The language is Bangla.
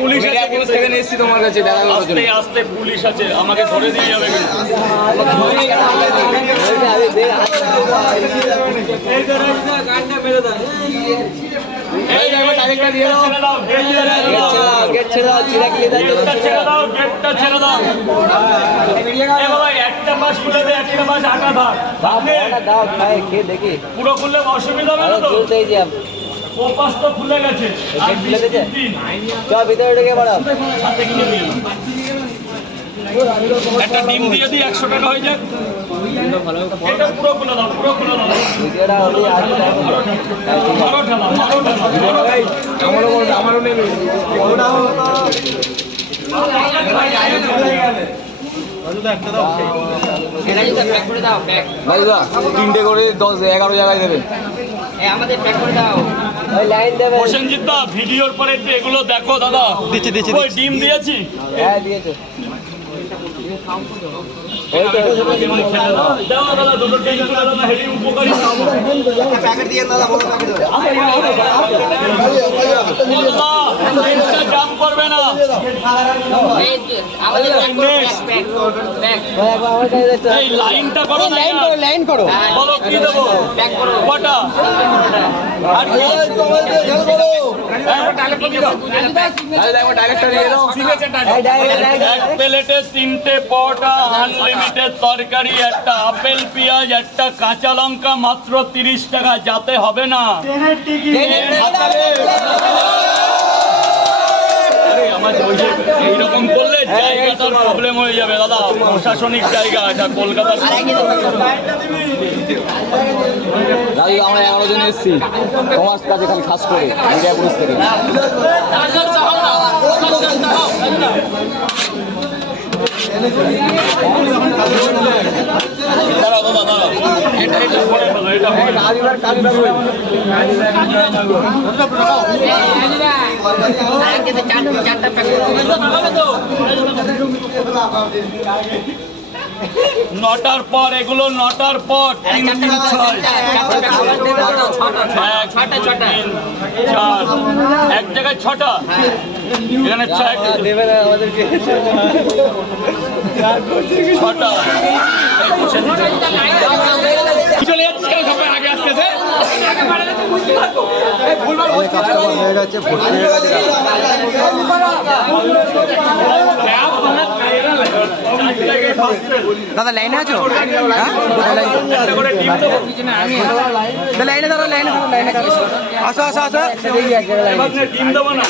পুলিশ এসছি তোমার কাছে আস্তে পুলিশ আছে, আমাকে ধরে দিয়ে যাবে। একটা মাস খুলে দেয়, একটা মাস আটা দাও খেয়ে দেখি পুরো খুললে অসুবিধা হবে না তো? ও পাশ তো খুলে গেছে, ভিতরে ঢুকে পড়ো। একটা ডিম দিয়ে দিই, 100 টাকা হয়ে যাক। এটা পুরো খুলে দাও, পুরো খুলে দাও। আমারও নেবে। তিনটে করে 10-11 জায়গায় দেবে। প্রসেনজিৎ দা, ভিডিওর পরে একটু এগুলো দেখো দাদা। দিচ্ছি ডিম দিয়েছি। হ্যাঁ দিয়েছে। করবে না লাইনটা করো, লাইন করো, বলো কি দেবো কটা আর প্লেটে 3টে পরোটা, আনলিমিটেড তরকারি, একটা আপেল পেঁয়াজ, একটা কাঁচা লঙ্কা, মাত্র 30 টাকা। যাতে হবে না এইরকম করলে জায়গাটার প্রবলেম হয়ে যাবে দাদা। প্রশাসনিক জায়গা এটা কলকাতার। দাদু আমরা 11 জন এসেছি তোমার কাছে, খালি খাস করে মিডিয়া পুলিশ থেকে। নটার পর এগুলো, নটার পর 3 3 6 এক জায়গায় 6টা, এখানে 6টা চলে যাচ্ছিস কেন? সবাই আগে আসতেছে। দাদা লাইনে আছো? লাইনে ধরো, লাইনে আসো আসো আসো। ডিম দেবো না।